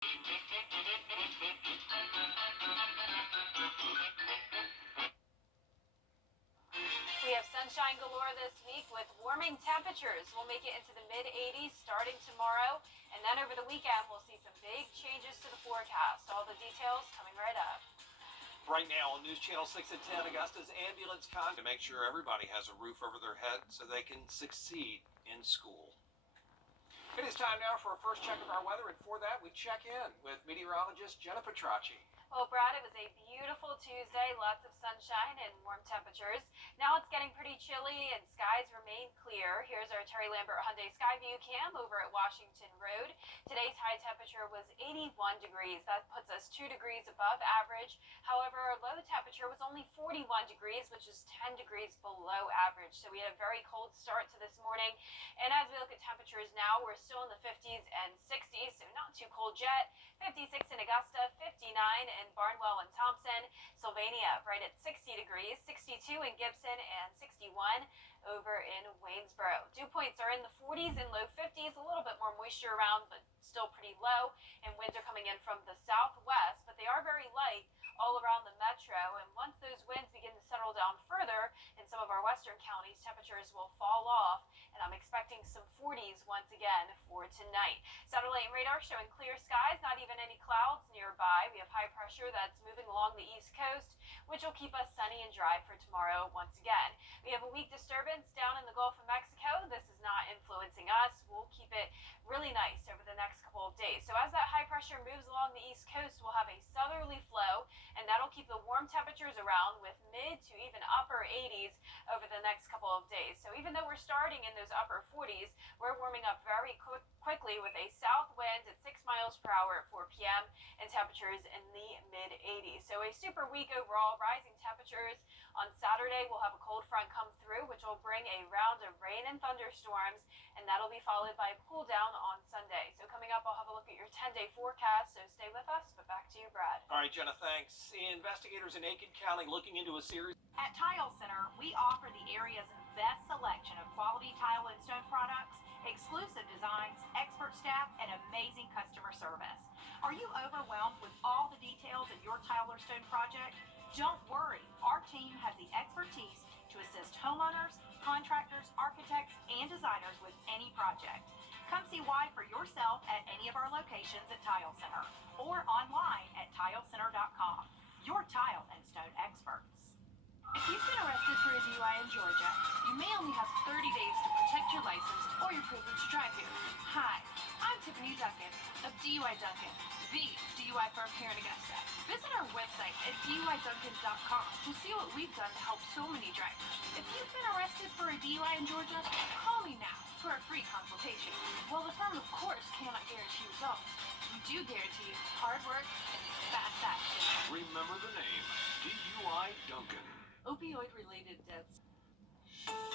We have sunshine galore this week with warming temperatures. We'll make it into the mid 80s starting tomorrow. And then over the weekend, we'll see some big changes to the forecast. All the details coming right up. Right now on News Channel 6 at 10, Augusta's ambulance con to make sure everybody has a roof over their head so they can succeed in school. It is time now for a first check of our weather, and for that, we check in with meteorologist Jenna Petracci. Well, Brad, it was a beautiful Tuesday, lots of sunshine and warm temperatures. Now it's getting pretty chilly and skies remain clear. Here's our Terry Lambert Hyundai Skyview cam over at Washington Road. Today's high temperature was 81 degrees. That puts us 2 degrees above average. However, our low temperature was only 41 degrees, which is 10 degrees below average. So we had a very cold start to this morning. And as we look at temperatures now, we're still in the 50s and 60s, so not too cold yet. 56 in Augusta, 59 in Barnwell and Thompson, Sylvania right at 60 degrees, 62 in Gibson, and 61 over in Waynesboro. Dew points are in the 40s and low 50s, a little bit more moisture around, but still pretty low, and winds are coming in from the southwest, but they are very light all around the metro, and once those winds begin to settle down further in some of our western counties, temperatures will fall off, and I'm expecting some 40s once again for tonight. Satellite and radar showing clear skies, not even any clouds nearby. We have high pressure that's moving along the east coast, which will keep us sunny and dry for tomorrow once again. We have a weak disturbance down in the Gulf of Mexico. This is not influencing us. We'll keep it really nice over the next couple of days. So as that high pressure moves along the east coast, we'll have a southerly flow, and that'll keep the warm temperatures around with mid to even upper 80s over the next couple of days. So even though we're starting in those upper 40s, we're warming up very quickly with a south wind at 6 miles per hour at 4 p.m. and temperatures in the mid 80s. So a super week overall, rising temperatures. On Saturday, we'll have a cold front come through, which will bring a round of rain and thunderstorms, and that'll be followed by a cool down on Sunday. So coming up, I'll have a look at your 10-day forecast, so stay with us, but back to you, Brad. All right, Jenna, thanks. Investigators in Aiken County looking into a series. At Tile Center, we offer the area's best selection of quality tile and stone products, exclusive designs, expert staff, and amazing customer service. Are you overwhelmed with all the details of your tile or stone project? Don't worry, our team has the expertise to assist homeowners, contractors, architects, and designers with any project. Come see why for yourself at any of our locations at Tile Center or online at tilecenter.com. Your tile and stone experts. If you've been arrested for a DUI in Georgia, you may only have 30 days to protect your license or your privilege to drive here. Hi, I'm Tiffany Duncan of DUI Duncan, the DUI firm here in Augusta. Visit our website at DUIDuncan.com to see what we've done to help so many drivers. If you've been arrested for a DUI in Georgia, call me now for a free consultation. While the firm, of course, cannot guarantee results, we do guarantee hard work and fast action. Remember the name, DUI Duncan. Opioid-related deaths.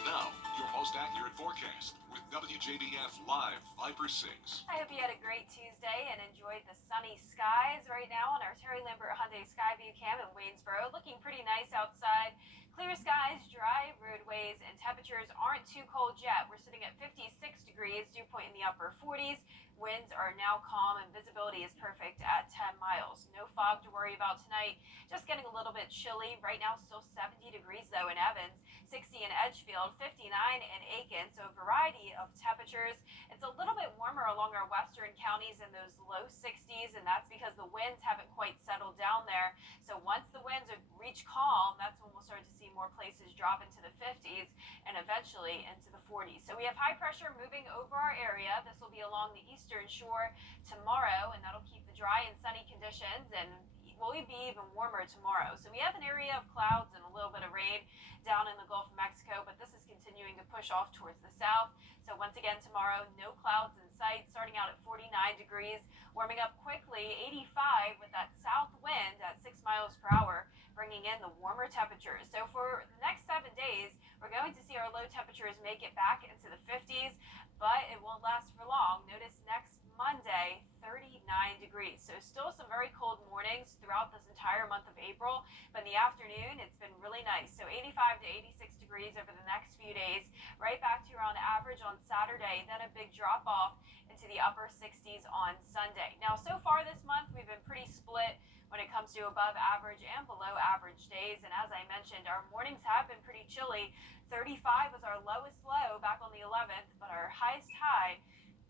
Now, your most accurate forecast with WJBF Live Viper 6. I hope you had a great Tuesday and enjoyed the sunny skies right now on our Terry Lambert Hyundai Skyview cam in Waynesboro. Looking pretty nice outside. Clear skies, dry roadways, and temperatures aren't too cold yet. We're sitting at 56 degrees, dew point in the upper 40s. Winds are now calm and visibility is perfect at 10 miles. No fog to worry about tonight. Just getting a little bit chilly. Right now, still 70 degrees though in Evans, 60 in Edgefield, 59 in Aiken. So a variety of temperatures. It's a little bit warmer along our western counties in those low 60s, and that's because the winds haven't quite settled down there. So once the winds reach calm, that's when we'll start to see more places drop into the 50s and eventually into the 40s. So we have high pressure moving over our area. This will be along the eastern shore tomorrow, and that'll keep the dry and sunny conditions, and will be even warmer tomorrow. So we have an area of clouds and a little bit of rain down in the Gulf of Mexico, but this is continuing to push off towards the south. So once again tomorrow, no clouds in sight, starting out at 49 degrees, warming up quickly, 85 with that south wind at 6 miles per hour, bringing in the warmer temperatures. So for the next 7 days, we're going to see our low temperatures make it back into the 50s, but it won't last for long. Notice next Monday, 39 degrees. So still some very cold mornings throughout this entire month of April, but in the afternoon it's been really nice. So 85 to 86 degrees over the next few days, right back to around average on Saturday, then a big drop off into the upper 60s on Sunday. Now, so far this month we've been pretty split when it comes to above average and below average days, and as I mentioned, our mornings have been pretty chilly. 35 was our lowest low back on the 11th, but our highest high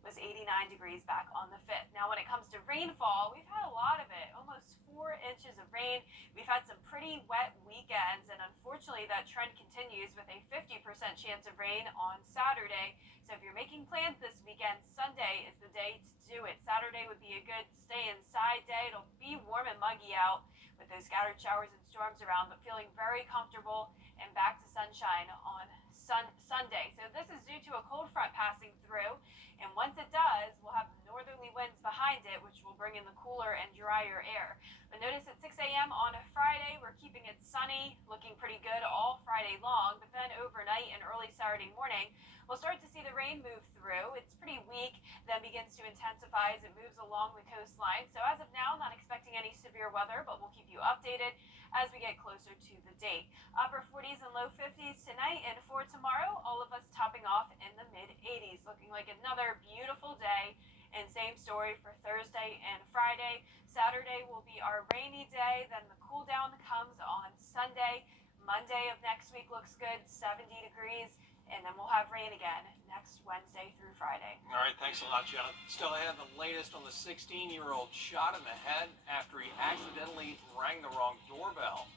was 89 degrees back on the 5th. Now, when it comes to rainfall, we've had a lot of it, almost 4 inches of rain. We've had some pretty wet weekends, and unfortunately that trend continues with a 50% chance of rain on Saturday. So if you're making plans this weekend, Sunday is the day to do it. Saturday would be a good stay inside day. It'll be warm and muggy out with those scattered showers and storms around, but feeling very comfortable and back to sunshine on Sunday. So this is due to a cold front passing through, and once it does, we'll have northerly winds behind it, which will bring in the cooler and drier air. But notice at 6 a.m. on a Friday, we're keeping it sunny, looking pretty good all Friday long, but then overnight and early Saturday morning, we'll start to see the rain move through. It's pretty weak, then begins to intensify as it moves along the coastline. So as of now, not expecting any severe weather, but we'll keep you updated as we get closer to the date. Upper 40s and low 50s tonight, and for tomorrow, all of us topping off in the mid 80s, looking like another beautiful day. And same story for Thursday and Friday. Saturday will be our rainy day, then the cool down comes on Sunday. Monday of next week looks good, 70 degrees, and then we'll have rain again next Wednesday through Friday. All right, thanks a lot, Jenna. Still ahead, the latest on the 16-year-old shot in the head after he accidentally rang the wrong doorbell.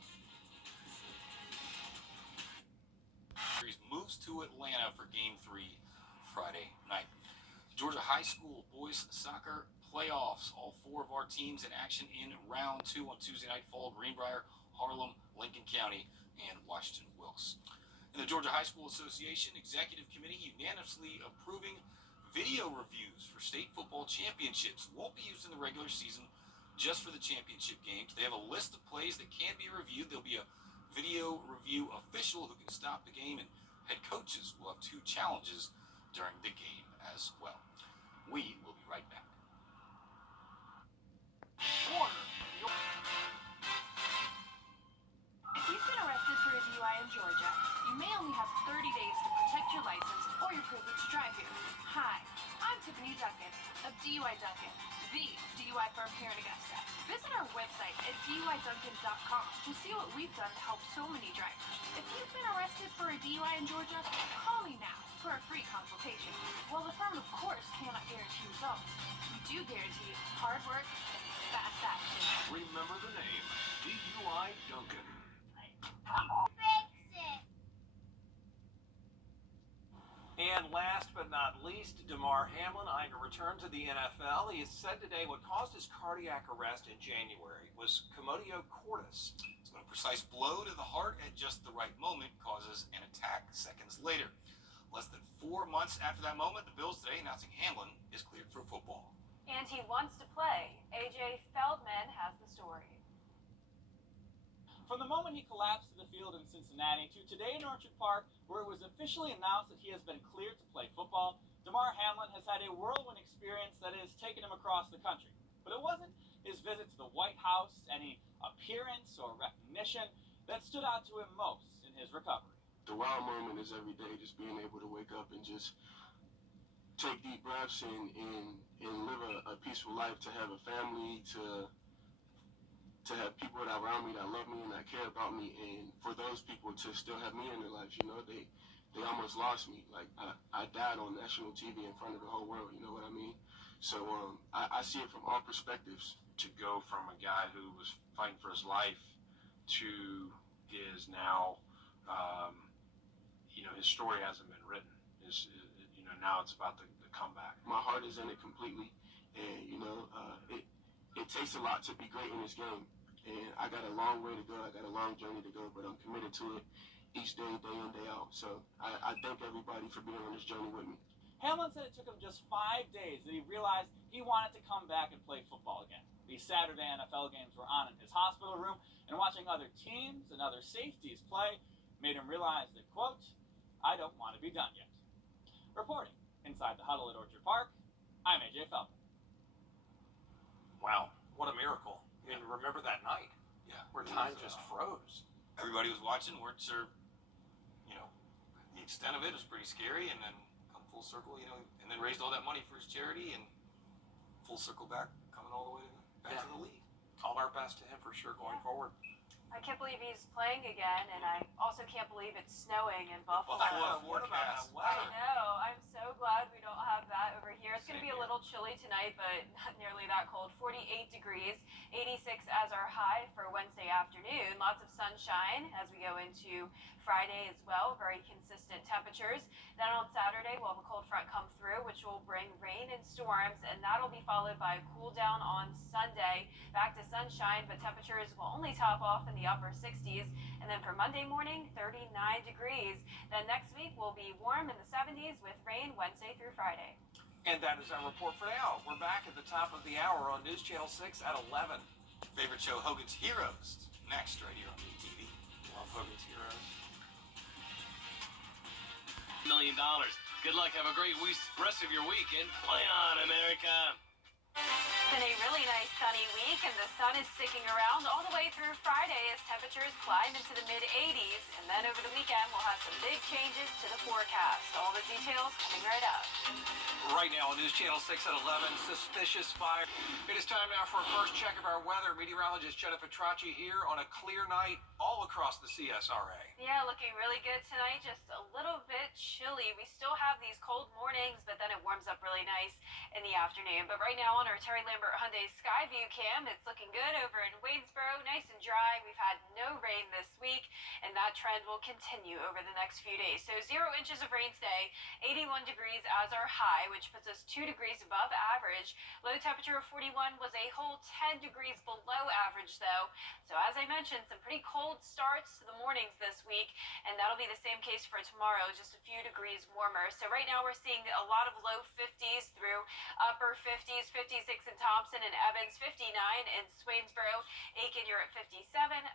Moves to Atlanta for Game 3 Friday night. Georgia High School boys soccer playoffs. All 4 of our teams in action in round 2 on Tuesday night. Fall, Greenbrier, Harlem, Lincoln County, and Washington Wilkes. And the Georgia High School Association Executive Committee unanimously approving video reviews for state football championships. Won't be used in the regular season, just for the championship games. They have a list of plays that can be reviewed. There'll be a video review official who can stop the game, and head coaches will have 2 challenges during the game as well. We will be right back. If you've been arrested for a DUI in Georgia, you may only have 30 days to protect your license or your privilege to drive here. Hi, I'm Tiffany Duncan of DUI Duncan, the DUI firm here in Augusta. Visit our website at DUIDuncan.com to see what we've done to help so many drivers. If you've been arrested for a DUI in Georgia, call me now for a free consultation. While the firm, of course, cannot guarantee results, we do guarantee hard work and fast action. Remember the name, DUI Duncan. And last but not least, Damar Hamlin eyeing a return to the NFL. He has said today what caused his cardiac arrest in January was commotio cordis. So a precise blow to the heart at just the right moment causes an attack seconds later. Less than 4 months after that moment, the Bills today announcing Hamlin is cleared for football. And he wants to play. AJ Feldman has the story. From the moment he collapsed to the field in Cincinnati to today in Orchard Park, where it was officially announced that he has been cleared to play football, Damar Hamlin has had a whirlwind experience that has taken him across the country. But it wasn't his visit to the White House, any appearance or recognition that stood out to him most in his recovery. The wow moment is every day, just being able to wake up and just take deep breaths and live a peaceful life, to have a family, to have people that are around me that love me and that care about me, and for those people to still have me in their lives. You know, they almost lost me. Like, I died on national TV in front of the whole world, you know what I mean? So I see it from all perspectives. To go from a guy who was fighting for his life to is now, his story hasn't been written. Now it's about the comeback. My heart is in it completely, and it takes a lot to be great in this game. And I got a long way to go. I got a long journey to go, but I'm committed to it each day, day in, day out. So I thank everybody for being on this journey with me. Hamlin said it took him just 5 days that he realized he wanted to come back and play football again. These Saturday NFL games were on in his hospital room, and watching other teams and other safeties play made him realize that, quote, I don't want to be done yet. Reporting inside the huddle at Orchard Park, I'm AJ Feldman. Wow, what a miracle. And remember that night Yeah. where time just froze. Everybody was watching, weren't sure, the extent of it was pretty scary, and then come full circle, and then raised all that money for his charity, and full circle back, coming all the way back to the league. All our best to him for sure going forward. I can't believe he's playing again, and I also can't believe it's snowing in Buffalo. What about that I weather? know. I'm so glad we don't have that over here. It's going to be a little chilly tonight, but not nearly that cold. 48 degrees, 86 as our high for Wednesday afternoon. Lots of sunshine as we go into Friday as well. Very consistent temperatures. Then on Saturday, we'll have a cold front come through, which will bring rain and storms, and that'll be followed by a cool down on Sunday. Back to sunshine, but temperatures will only top off in the upper 60s. And then for Monday morning, 39 degrees. Then next week will be warm in the 70s with rain Wednesday through Friday. And that is our report for now. We're back at the top of the hour on News Channel 6 at 11. Favorite show, Hogan's Heroes, next right here on BTV. Love Hogan's Heroes. $1 million. Good luck. Have a great rest of your weekend. Play on, America. It's been a really nice sunny week, and the sun is sticking around all the way through Friday as temperatures climb into the mid-80s. And then over the weekend, we'll have some big changes to the forecast. All the details coming right up. Right now on News Channel 6 at 11, suspicious fire. It is time now for a first check of our weather. Meteorologist Jenna Petracci here on a clear night all across the CSRA. Yeah, looking really good tonight, just a little bit chilly. We still have these cold mornings, but then it warms up really nice in the afternoon. But right now on our Terry Lambert Hyundai Skyview cam, it's looking good over in Waynesboro, nice and dry. We've had no rain this week, and that trend will continue over the next few days. So 0 inches of rain today, 81 degrees as our high, which puts us 2 degrees above average. Low temperature of 41 was a whole 10 degrees below average, though. So as I mentioned, some pretty cold starts to the mornings this week, and that'll be the same case for tomorrow, just a few degrees warmer. So right now we're seeing a lot of low 50s through upper 50s, 56 in Thompson and Evans, 59 in Swainsboro. Aiken, you're at 57,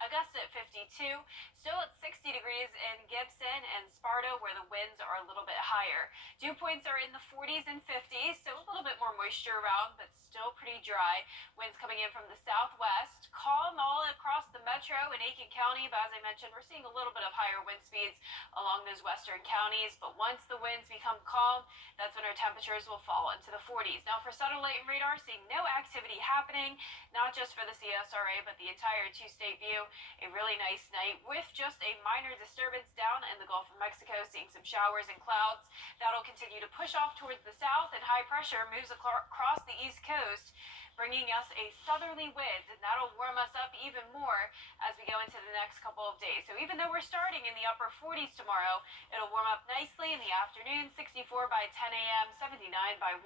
Augusta at 52, still at 60 degrees in Gibson and Sparta, where the winds are a little bit higher. Dew points are in the 40s and 50s, so a little bit more moisture around, but still pretty dry. Winds coming in from the southwest. Calm all across the metro in Aiken County, but as I mentioned, we're seeing a little bit of higher wind speeds along those western counties. But once the winds become calm, that's when our temperatures will fall into the 40s. Now for satellite and radar, seeing no activity happening, not just for the CSRA, but the entire two-state view. A really nice night with just a minor disturbance down in the Gulf of Mexico, seeing some showers and clouds. That'll continue to push off towards the south, and high pressure moves across the east coast, bringing us a southerly wind, and that'll warm us up even more as we go into the next couple of days. So even though we're starting in the upper 40s tomorrow, it'll warm up nicely in the afternoon, 64 by 10 a.m., 79 by 1,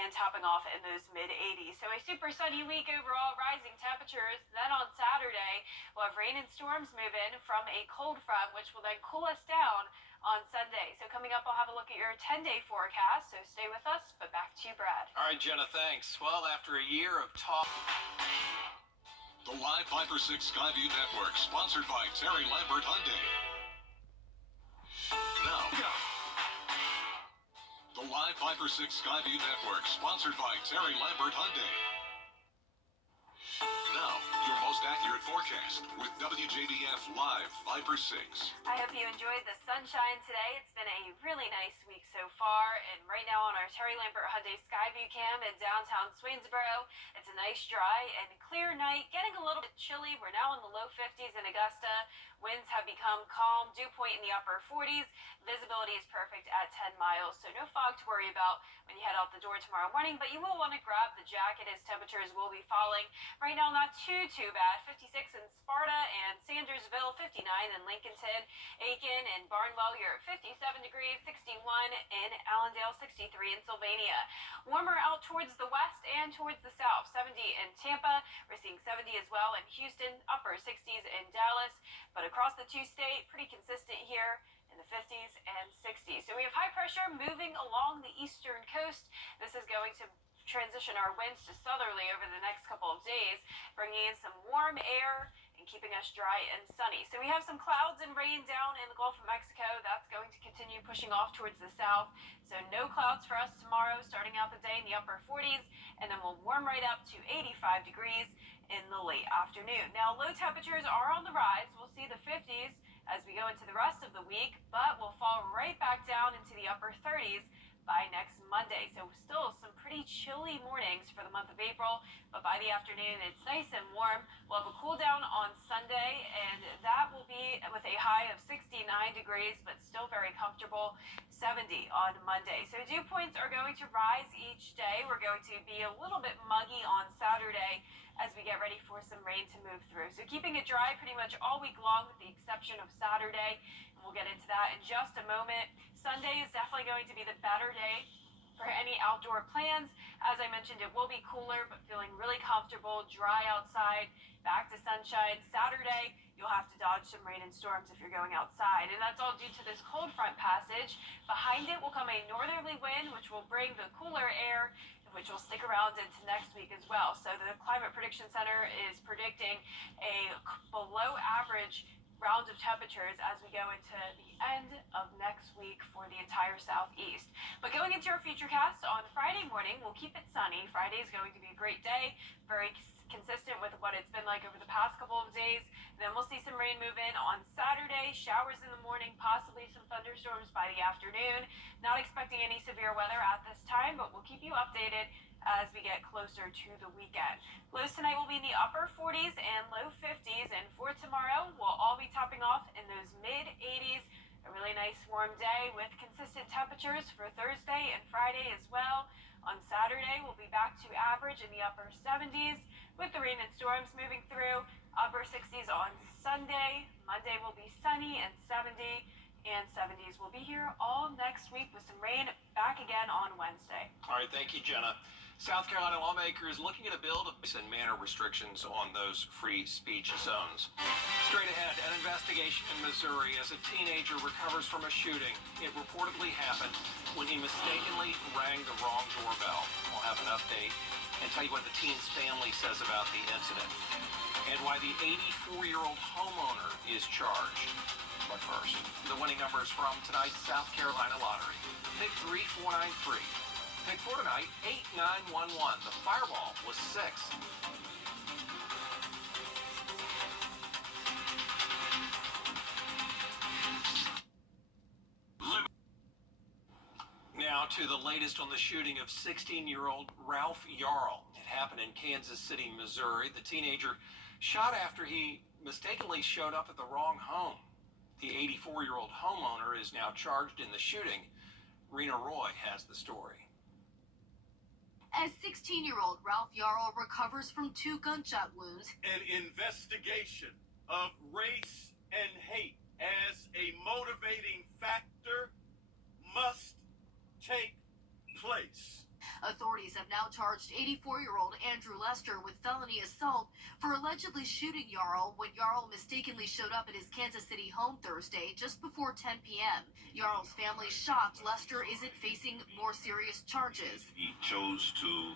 and topping off in those mid-80s. So a super sunny week overall, rising temperatures. Then on Saturday, we'll have rain and storms move in from a cold front, which will then cool us down on Sunday. So coming up, I'll have a look at your 10-day forecast, so stay with us, but back to you, Brad. All right, Jenna, thanks. Well, after a year of talk... The Live 5 for 6 Skyview Network, sponsored by Terry Lambert Hyundai. Now, the Live 5 for 6 Skyview Network, sponsored by Terry Lambert Hyundai. Now, your most accurate forecast with WJBF Live 5 for 6. I hope you enjoyed the sunshine today. It's been a really nice week so far, and right now on our Terry Lambert Hyundai Skyview cam in downtown Swainsboro, it's a nice, dry, and clear night. Getting a little bit chilly. We're now in the low 50s in Augusta. Winds have become calm. Dew point in the upper 40s. Visibility is perfect at 10 miles, so no fog to worry about when you head out the door tomorrow morning, but you will want to grab the jacket as temperatures will be falling. Right now, not too bad. 56 in Sparta and Sandersville, 59 in Lincolnton, Aiken and Barnwell, you're at 57 degrees, 61 in Allendale, 63 in Sylvania. Warmer out towards the west and towards the south, 70 in Tampa. We're seeing 70 as well in Houston, upper 60s in Dallas, but across the two-state, pretty consistent here in the 50s and 60s. So we have high pressure moving along the eastern coast. This is going to transition our winds to southerly over the next couple of days, bringing in some warm air and keeping us dry and sunny. So we have some clouds and rain down in the Gulf of Mexico. That's going to continue pushing off towards the south. So no clouds for us tomorrow, starting out the day in the upper 40s, and then we'll warm right up to 85 degrees in the late afternoon. Now, low temperatures are on the rise. We'll see the 50s as we go into the rest of the week, but we'll fall right back down into the upper 30s by next Monday. So still some pretty chilly mornings for the month of April, but by the afternoon it's nice and warm. We'll have a cool down on Sunday, and that will be with a high of 69 degrees, but still very comfortable, 70 on Monday. So dew points are going to rise each day. We're going to be a little bit muggy on Saturday as we get ready for some rain to move through. So keeping it dry pretty much all week long with the exception of Saturday. And we'll get into that in just a moment. Sunday is definitely going to be the better day for any outdoor plans. As I mentioned, it will be cooler, but feeling really comfortable, dry outside, back to sunshine. Saturday, you'll have to dodge some rain and storms if you're going outside. And that's all due to this cold front passage. Behind it will come a northerly wind, which will bring the cooler air, which will stick around into next week as well. So the Climate Prediction Center is predicting a below average round of temperatures as we go into the end of next week for the entire southeast. But going into our futurecast on Friday morning, we'll keep it sunny. Friday is going to be a great day, very consistent with what it's been like over the past couple of days. Then we'll see some rain move in on Saturday, showers in the morning, possibly some thunderstorms by the afternoon. Not expecting any severe weather at this time, but we'll keep you updated as we get closer to the weekend. Lows tonight will be in the upper 40s and low 50s, and for tomorrow, we'll all be topping off in those mid 80s. A really nice warm day with consistent temperatures for Thursday and Friday as well. On Saturday, we'll be back to average in the upper 70s with the rain and storms moving through. Upper 60s on Sunday. Monday will be sunny and 70, and 70s will be here all next week with some rain back again on Wednesday. All right, thank you, Jenna. South Carolina lawmakers looking at a bill to and manner restrictions on those free speech zones. Straight ahead, an investigation in Missouri as a teenager recovers from a shooting. It reportedly happened when he mistakenly rang the wrong doorbell. We'll have an update and tell you what the teen's family says about the incident and why the 84-year-old homeowner is charged. But first, the winning numbers from tonight's South Carolina lottery. Pick 3493. Pick 4 tonight, 8911. The Fireball was 6. Now to the latest on the shooting of 16-year-old Ralph Yarl. It happened in Kansas City, Missouri. The teenager shot after he mistakenly showed up at the wrong home. The 84-year-old homeowner is now charged in the shooting. Rena Roy has the story. As 16-year-old Ralph Yarl recovers from 2 gunshot wounds, an investigation of race and hate as a motivating factor must take place. Authorities have now charged 84-year-old Andrew Lester with felony assault for allegedly shooting Yarl when Yarl mistakenly showed up at his Kansas City home Thursday just before 10 p.m. Yarl's family shocked Lester isn't facing more serious charges. He chose to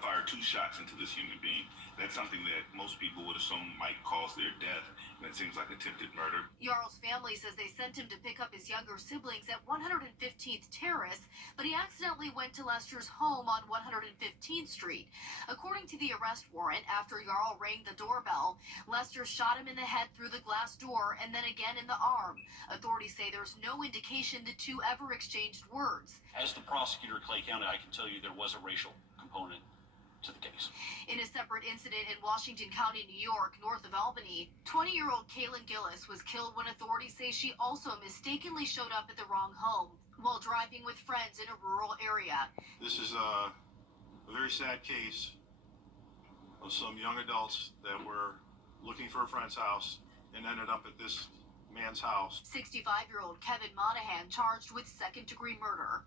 fire 2 shots into this human being. That's something that most people would assume might cause their death, and it seems like attempted murder. Yarl's family says they sent him to pick up his younger siblings at 115th Terrace, but he accidentally went to Lester's home on 115th Street. According to the arrest warrant, after Yarl rang the doorbell, Lester shot him in the head through the glass door and then again in the arm. Authorities say there's no indication the two ever exchanged words. As the prosecutor at Clay County, I can tell you there was a racial component to the case. In a separate incident in Washington County, New York, north of Albany, 20-year-old Kaylin Gillis was killed when authorities say she also mistakenly showed up at the wrong home while driving with friends in a rural area. This is a very sad case of some young adults that were looking for a friend's house and ended up at this man's house. 65-year-old Kevin Monahan charged with second-degree murder.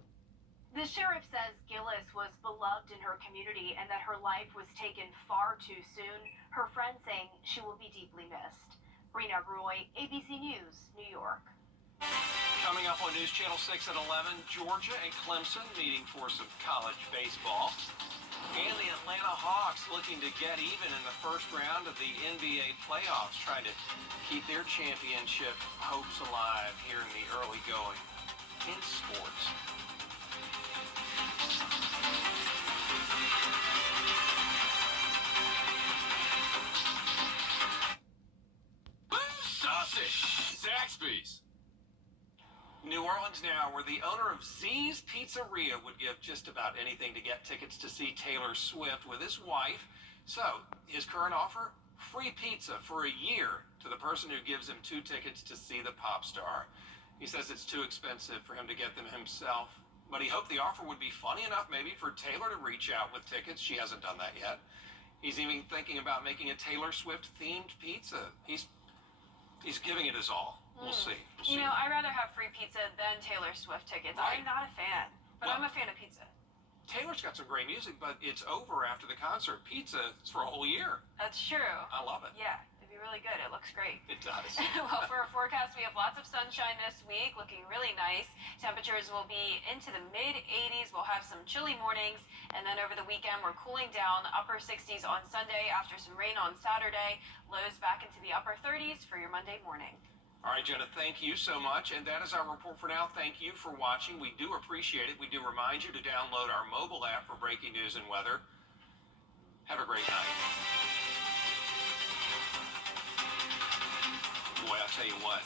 The sheriff says Gillis was beloved in her community and that her life was taken far too soon. Her friends saying she will be deeply missed. Rena Roy, ABC News, New York. Coming up on News Channel 6 at 11, Georgia and Clemson meeting for some college baseball. And the Atlanta Hawks looking to get even in the first round of the NBA playoffs, trying to keep their championship hopes alive here in the early going in sports. Sausage! Zaxby's! New Orleans now, where the owner of Z's Pizzeria would give just about anything to get tickets to see Taylor Swift with his wife. So, his current offer? Free pizza for a year to the person who gives him 2 tickets to see the pop star. He says it's too expensive for him to get them himself, but he hoped the offer would be funny enough maybe for Taylor to reach out with tickets. She hasn't done that yet. He's even thinking about making a Taylor Swift-themed pizza. He's giving it his all. We'll see. You know, I'd rather have free pizza than Taylor Swift tickets. Right. I'm not a fan, but Well, I'm a fan of pizza. Taylor's got some great music, but it's over after the concert. Pizza is for a whole year. That's true. I love it. Yeah, it'd be really good. It looks great. It does. Well, for our forecast, we have lots of sunshine this week, looking really nice. Temperatures will be into the mid-80s. We'll have some chilly mornings, and then over the weekend, we're cooling down, upper 60s on Sunday after some rain on Saturday. Lows back into the upper 30s for your Monday morning. All right, Jenna, thank you so much. And that is our report for now. Thank you for watching. We do appreciate it. We do remind you to download our mobile app for breaking news and weather. Have a great night. Boy, I'll tell you what.